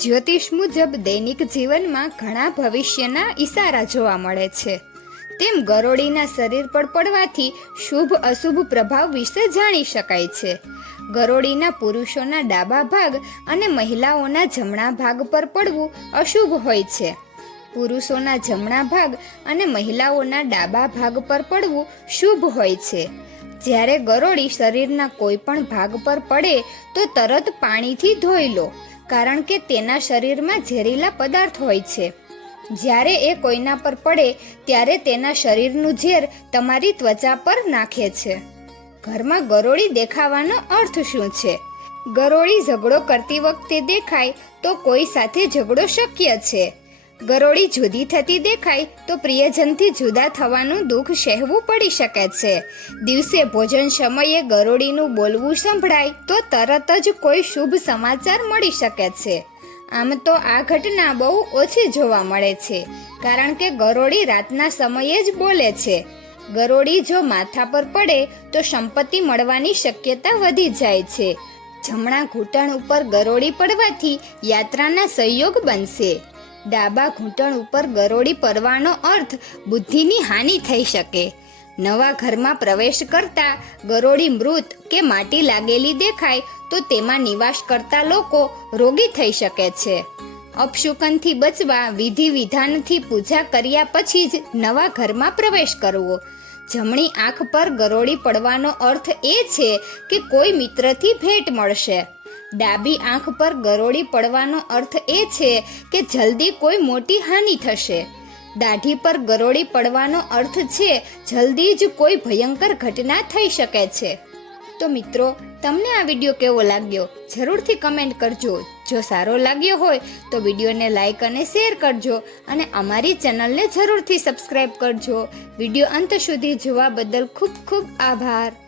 જ્યોતિષ મુજબ દૈનિક જીવનમાં ઘણા ભવિષ્યના ઈશારા જોવા મળે છે. તેમ ગરોળીના શરીર પર પડવાથી શુભ અશુભ પ્રભાવ વિશે જાણી શકાય છે. ગરોળીના પુરુષોના ડાબા ભાગ અને મહિલાઓના જમણા ભાગ પર પડવું અશુભ હોય છે. પુરુષોના જમણા ભાગ અને મહિલાઓના ડાબા ભાગ પર પડવું શુભ હોય છે. જ્યારે ગરોળી શરીરના કોઈ પણ ભાગ પર પડે તો તરત પાણીથી ધોઈ લો. કારણ કે તેના શરીરમાં ઝેરીલા પદાર્થ હોય છે. જ્યારે એ કોઈના પર પડે, ત્યારે તેના શરીરનું ઝેર તમારી ત્વચા પર નાખે છે. ઘરમાં ગરોળી દેખાવાનો અર્થ શું છે? ગરોળી ઝઘડો કરતી વખતે દેખાય તો કોઈ સાથે ઝઘડો શક્ય છે. ગરોળી જુદી થતી દેખાય તો પ્રિયજનથી જુદા થવાનું દુઃખ સહેવું પડી શકે છે. દિવસે ભોજન સમયે ગરોળીનું બોલવું સંભળાય તો તરત જ કોઈ શુભ સમાચાર મળી શકે છે. આમ તો આ ઘટના બહુ ઓછી જોવા મળે છે, કારણ કે ગરોળી રાતના સમયે જ બોલે છે. ગરોળી જો માથા પર પડે તો સંપત્તિ મળવાની શક્યતા વધી જાય છે. જમણા ઘૂંટણ ઉપર ગરોળી પડવાથી યાત્રાના સહયોગ બનશે. ડાબા ઘૂંટણ ઉપર ગરોળી પડવાનો અર્થ બુદ્ધિની હાનિ થઈ શકે. નવા ઘરમાં પ્રવેશ કરતા ગરોળી મૃત કે માટી લાગેલી દેખાય તો તેમાં નિવાસ કરતા લોકો રોગી થઈ શકે છે. અપશુકનથી બચવા વિધિ વિધાનથી પૂજા કર્યા પછી જ નવા ઘરમાં પ્રવેશ કરવો. જમણી આંખ પર ગરોળી પડવાનો અર્થ એ છે કે કોઈ મિત્રથી ભેટ મળશે. ડાબી આંખ પર ગરોળી પડવાનો અર્થ એ છે કે જલ્દી કોઈ મોટી હાનિ થશે. દાઢી પર ગરોળી પડવાનો અર્થ છે, જલ્દી જ કોઈ ભયંકર ઘટના થઈ શકે છે. તો મિત્રો, તમને આ વીડિયો કેવો લાગ્યો? જરૂરથી કમેન્ટ કરજો. જો સારો લાગ્યો હોય, તો વિડીયોને લાઇક અને શેર કરજો અને અમારી ચેનલને જરૂરથી સબસ્ક્રાઈબ કરજો. વીડિયો અંત સુધી જોવા બદલ ખૂબ ખૂબ આભાર.